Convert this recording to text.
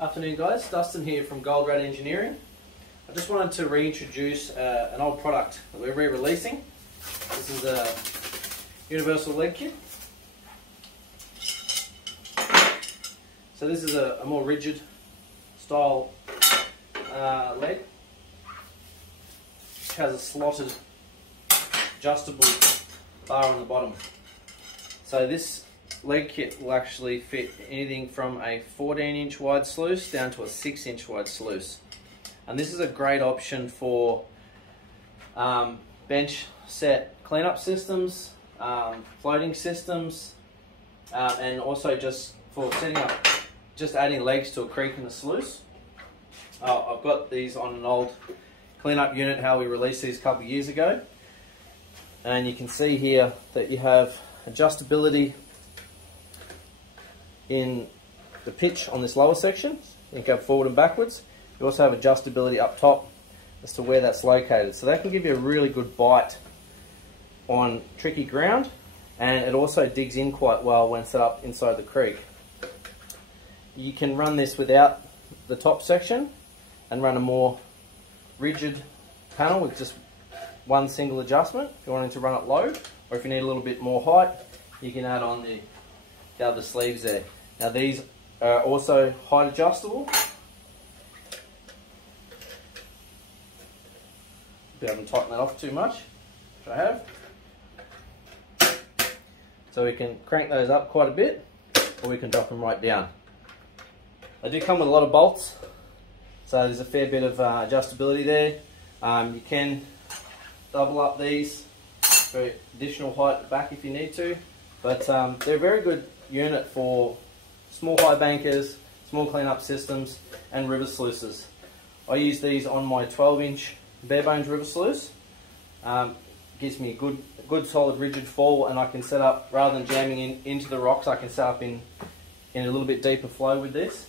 Afternoon guys, Dustin here from Gold Rat Engineering. I just wanted to reintroduce an old product that we're re-releasing. This is a universal leg kit. So this is a more rigid style leg. It has a slotted adjustable bar on the bottom. So this leg kit will actually fit anything from a 14-inch wide sluice down to a 6-inch wide sluice. And this is a great option for bench set cleanup systems, floating systems, and also just for setting up, just adding legs to a creek in a sluice. I've got these on an old cleanup unit, how we released these a couple of years ago. And you can see here that you have adjustability in the pitch on this lower section. You can go forward and backwards. You also have adjustability up top as to where that's located. So that can give you a really good bite on tricky ground, and it also digs in quite well when set up inside the creek. You can run this without the top section and run a more rigid panel with just one single adjustment if you're wanting to run it low, or if you need a little bit more height, you can add on the other sleeves there. Now these are also height adjustable. I haven't tightened that off too much, which I have. So we can crank those up quite a bit, or we can drop them right down. They do come with a lot of bolts, so there's a fair bit of adjustability there. You can double up these for additional height at the back if you need to, but they're a very good unit for small high bankers, small cleanup systems, and river sluices. I use these on my 12-inch bare bones river sluice. Gives me a good solid rigid fall, and I can set up, rather than jamming into the rocks, I can set up in a little bit deeper flow with this.